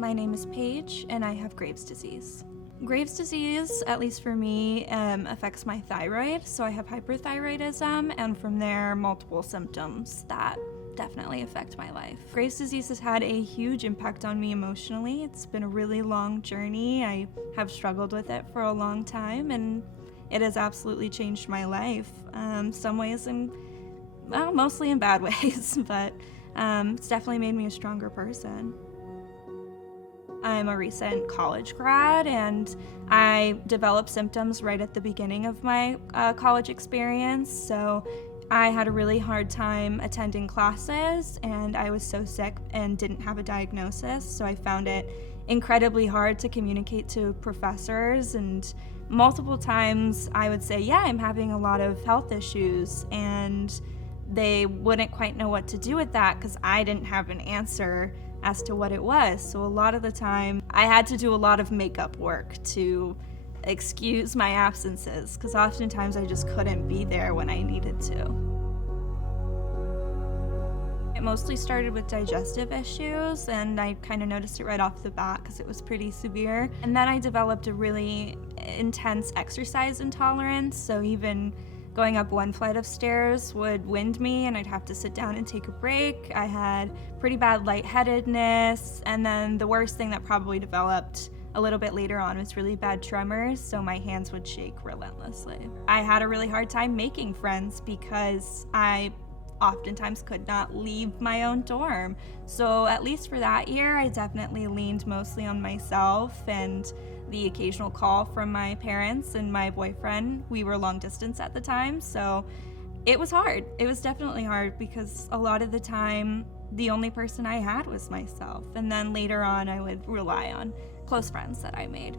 My name is Paige, and I have Graves' disease. Graves' disease, at least for me, affects my thyroid, so I have hyperthyroidism, and from there, multiple symptoms that definitely affect my life. Graves' disease has had a huge impact on me emotionally. It's been a really long journey. I have struggled with it for a long time, and it has absolutely changed my life. Some ways, and mostly in bad ways, but it's definitely made me a stronger person. I'm a recent college grad, and I developed symptoms right at the beginning of my college experience. So I had a really hard time attending classes, and I was so sick and didn't have a diagnosis. So I found it incredibly hard to communicate to professors, and multiple times I would say, yeah, I'm having a lot of health issues, and they wouldn't quite know what to do with that because I didn't have an answer as to what it was. So a lot of the time I had to do a lot of makeup work to excuse my absences because oftentimes I just couldn't be there when I needed to. It mostly started with digestive issues, and I kind of noticed it right off the bat because it was pretty severe. And then I developed a really intense exercise intolerance, so even going up one flight of stairs would wind me and I'd have to sit down and take a break. I had pretty bad lightheadedness, and then the worst thing that probably developed a little bit later on was really bad tremors, so my hands would shake relentlessly. I had a really hard time making friends because I oftentimes could not leave my own dorm. So at least for that year, I definitely leaned mostly on myself and the occasional call from my parents and my boyfriend. We were long distance at the time, so it was hard. It was definitely hard because a lot of the time, the only person I had was myself. And then later on, I would rely on close friends that I made.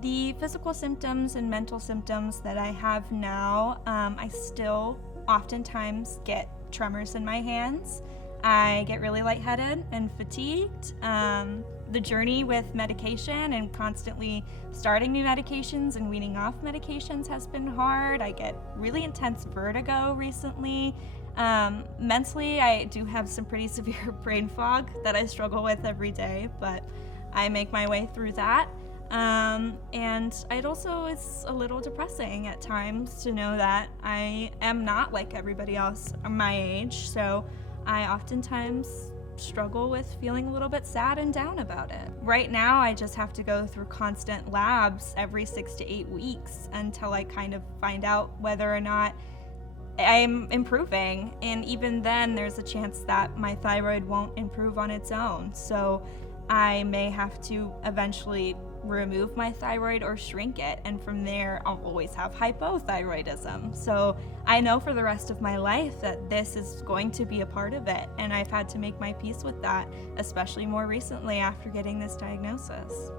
The physical symptoms and mental symptoms that I have now, I still oftentimes get tremors in my hands. I get really lightheaded and fatigued. The journey with medication and constantly starting new medications and weaning off medications has been hard. I get really intense vertigo recently. Mentally, I do have some pretty severe brain fog that I struggle with every day, but I make my way through that. And it also is a little depressing at times to know that I am not like everybody else my age, so I oftentimes struggle with feeling a little bit sad and down about it. Right now, I just have to go through constant labs every 6 to 8 weeks until I kind of find out whether or not I'm improving, and even then there's a chance that my thyroid won't improve on its own, so I may have to eventually remove my thyroid or shrink it, and from there I'll always have hypothyroidism. So I know for the rest of my life that this is going to be a part of it, and I've had to make my peace with that, especially more recently after getting this diagnosis.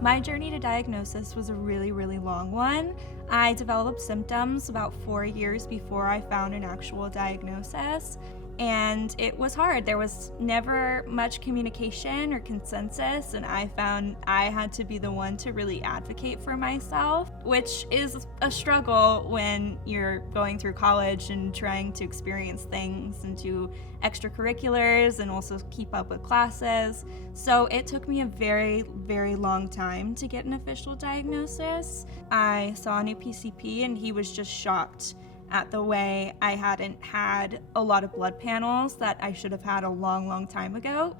My journey to diagnosis was a really, really long one. I developed symptoms about 4 years before I found an actual diagnosis, and it was hard. There was never much communication or consensus, and I found I had to be the one to really advocate for myself, which is a struggle when you're going through college and trying to experience things and do extracurriculars and also keep up with classes. So it took me a very, very long time to get an official diagnosis. I saw a new PCP, and he was just shocked at the way I hadn't had a lot of blood panels that I should have had a long, long time ago.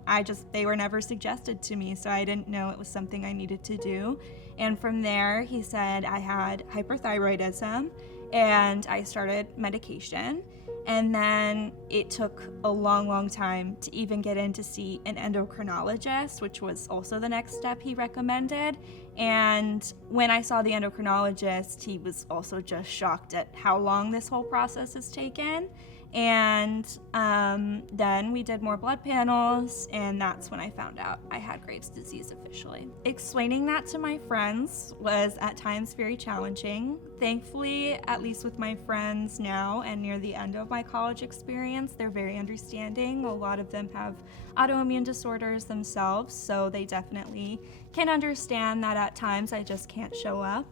They were never suggested to me, so I didn't know it was something I needed to do. And from there, he said I had hyperthyroidism, and I started medication. And then it took a long, long time to even get in to see an endocrinologist, which was also the next step he recommended. And when I saw the endocrinologist, he was also just shocked at how long this whole process has taken. And then we did more blood panels, and that's when I found out I had Graves' disease officially. Explaining that to my friends was at times very challenging. Thankfully, at least with my friends now and near the end of my college experience, they're very understanding. A lot of them have autoimmune disorders themselves, so they definitely can understand that at times I just can't show up.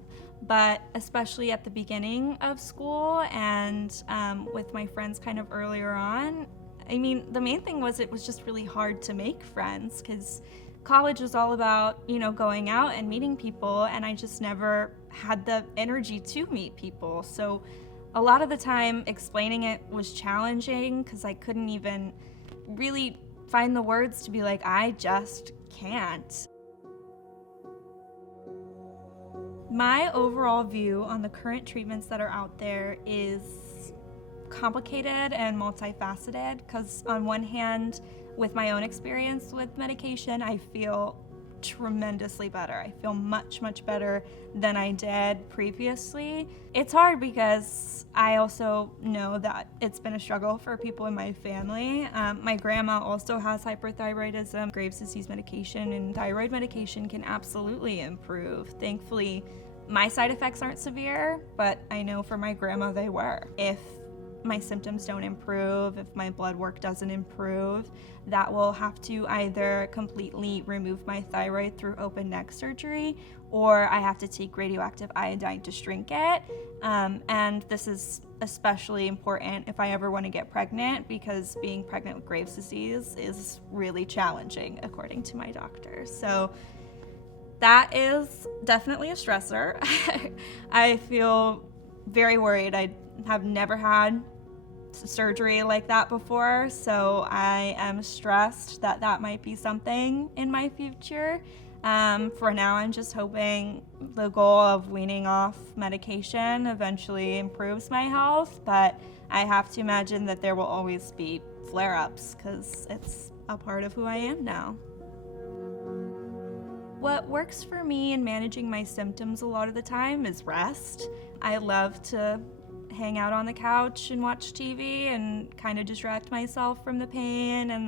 But especially at the beginning of school and with my friends kind of earlier on, I mean, the main thing was it was just really hard to make friends because college was all about, going out and meeting people, and I just never had the energy to meet people. So a lot of the time explaining it was challenging because I couldn't even really find the words to be like, I just can't. My overall view on the current treatments that are out there is complicated and multifaceted because on one hand, with my own experience with medication, I feel tremendously better. I feel much, much better than I did previously. It's hard because I also know that it's been a struggle for people in my family. My grandma also has hyperthyroidism. Graves' disease medication and thyroid medication can absolutely improve. Thankfully, my side effects aren't severe, but I know for my grandma they were. If my symptoms don't improve, if my blood work doesn't improve, that will have to either completely remove my thyroid through open neck surgery, or I have to take radioactive iodine to shrink it. And this is especially important if I ever want to get pregnant, because being pregnant with Graves' disease is really challenging, according to my doctor. So that is definitely a stressor. I feel very worried. I have never had surgery like that before, so I am stressed that that might be something in my future. For now, I'm just hoping the goal of weaning off medication eventually improves my health, but I have to imagine that there will always be flare-ups because it's a part of who I am now. What works for me in managing my symptoms a lot of the time is rest. I love to hang out on the couch and watch TV and kind of distract myself from the pain and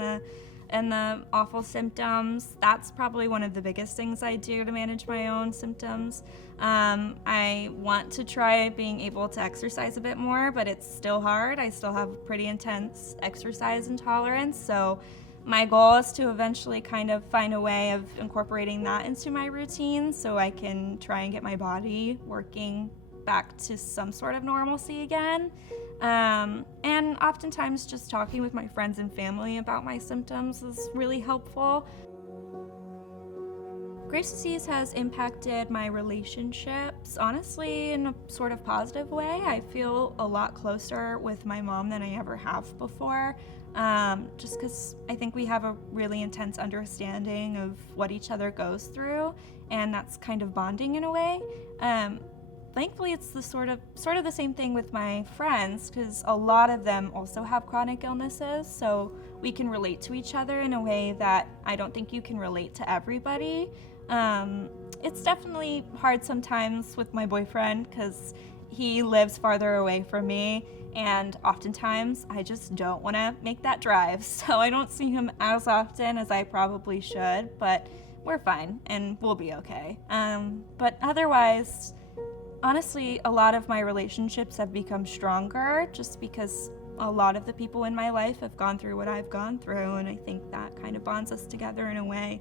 the awful symptoms. That's probably one of the biggest things I do to manage my own symptoms. I want to try being able to exercise a bit more, but it's still hard. I still have pretty intense exercise intolerance, so my goal is to eventually kind of find a way of incorporating that into my routine so I can try and get my body working back to some sort of normalcy again. And oftentimes just talking with my friends and family about my symptoms is really helpful. Graves' disease has impacted my relationships, honestly, in a sort of positive way. I feel a lot closer with my mom than I ever have before, just because I think we have a really intense understanding of what each other goes through, and that's kind of bonding in a way. Thankfully, it's the sort of the same thing with my friends, because a lot of them also have chronic illnesses, so we can relate to each other in a way that I don't think you can relate to everybody. It's definitely hard sometimes with my boyfriend because he lives farther away from me, and oftentimes I just don't want to make that drive, so I don't see him as often as I probably should, but we're fine and we'll be okay. But otherwise, honestly, a lot of my relationships have become stronger just because a lot of the people in my life have gone through what I've gone through, and I think that kind of bonds us together in a way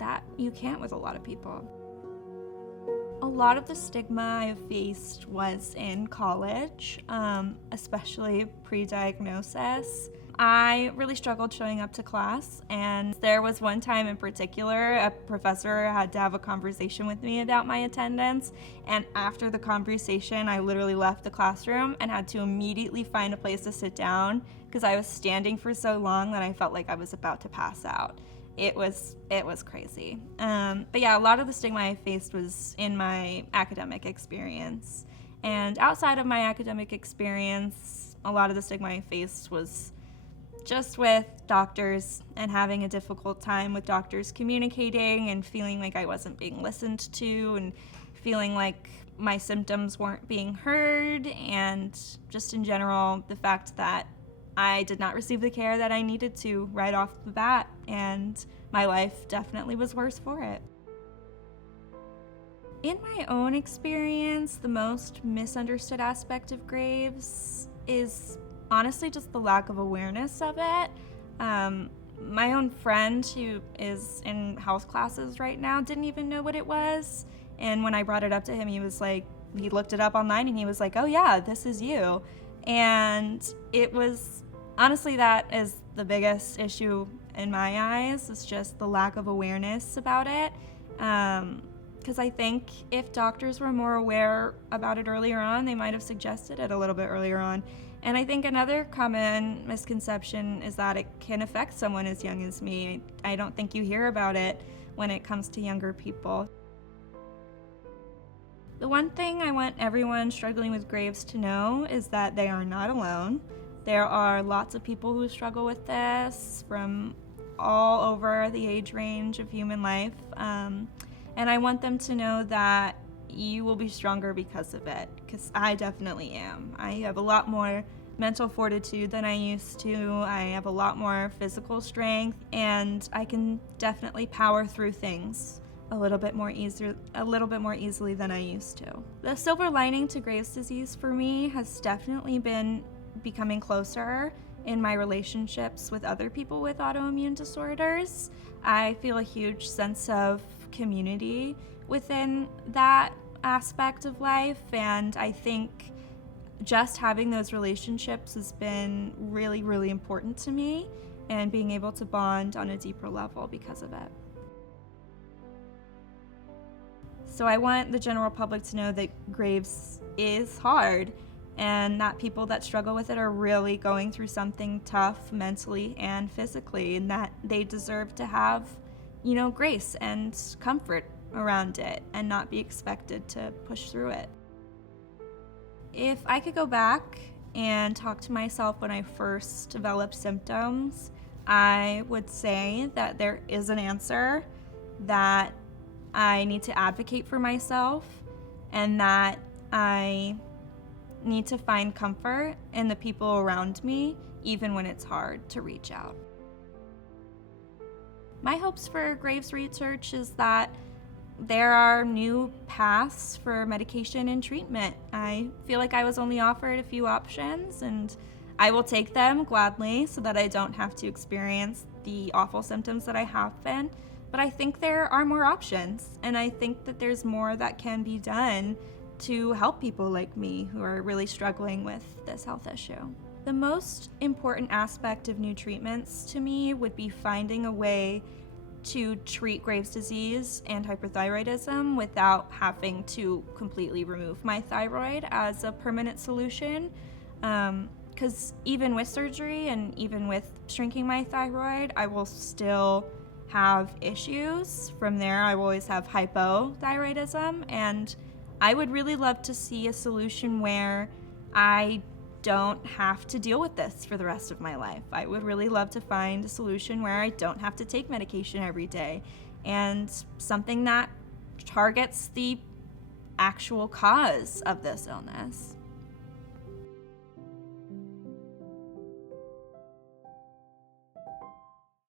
that you can't with a lot of people. A lot of the stigma I faced was in college, especially pre-diagnosis. I really struggled showing up to class, and there was one time in particular, a professor had to have a conversation with me about my attendance, and after the conversation, I literally left the classroom and had to immediately find a place to sit down because I was standing for so long that I felt like I was about to pass out. It was crazy. But yeah, a lot of the stigma I faced was in my academic experience. And outside of my academic experience, a lot of the stigma I faced was just with doctors and having a difficult time with doctors communicating and feeling like I wasn't being listened to and feeling like my symptoms weren't being heard, and just in general, the fact that I did not receive the care that I needed to right off the bat, and my life definitely was worse for it. In my own experience, the most misunderstood aspect of Graves is honestly just the lack of awareness of it. My own friend who is in health classes right now didn't even know what it was, and when I brought it up to him, he looked it up online and he was like, oh yeah, this is you. And it was Honestly, that is the biggest issue in my eyes. It's just the lack of awareness about it. Because I think if doctors were more aware about it earlier on, they might have suggested it a little bit earlier on. And I think another common misconception is that it can affect someone as young as me. I don't think you hear about it when it comes to younger people. The one thing I want everyone struggling with Graves to know is that they are not alone. There are lots of people who struggle with this from all over the age range of human life. And I want them to know that you will be stronger because of it, because I definitely am. I have a lot more mental fortitude than I used to. I have a lot more physical strength, and I can definitely power through things a little bit more easily than I used to. The silver lining to Graves' disease for me has definitely been becoming closer in my relationships with other people with autoimmune disorders. I feel a huge sense of community within that aspect of life, and I think just having those relationships has been really, really important to me, and being able to bond on a deeper level because of it. So I want the general public to know that Graves is hard, and that people that struggle with it are really going through something tough mentally and physically, and that they deserve to have, grace and comfort around it and not be expected to push through it. If I could go back and talk to myself when I first developed symptoms, I would say that there is an answer, that I need to advocate for myself, and that I need to find comfort in the people around me, even when it's hard to reach out. My hopes for Graves research is that there are new paths for medication and treatment. I feel like I was only offered a few options, and I will take them gladly so that I don't have to experience the awful symptoms that I have been. But I think there are more options, and I think that there's more that can be done to help people like me who are really struggling with this health issue. The most important aspect of new treatments to me would be finding a way to treat Graves' disease and hyperthyroidism without having to completely remove my thyroid as a permanent solution. Because even with surgery and even with shrinking my thyroid, I will still have issues. From there, I will always have hypothyroidism, and I would really love to see a solution where I don't have to deal with this for the rest of my life. I would really love to find a solution where I don't have to take medication every day, and something that targets the actual cause of this illness.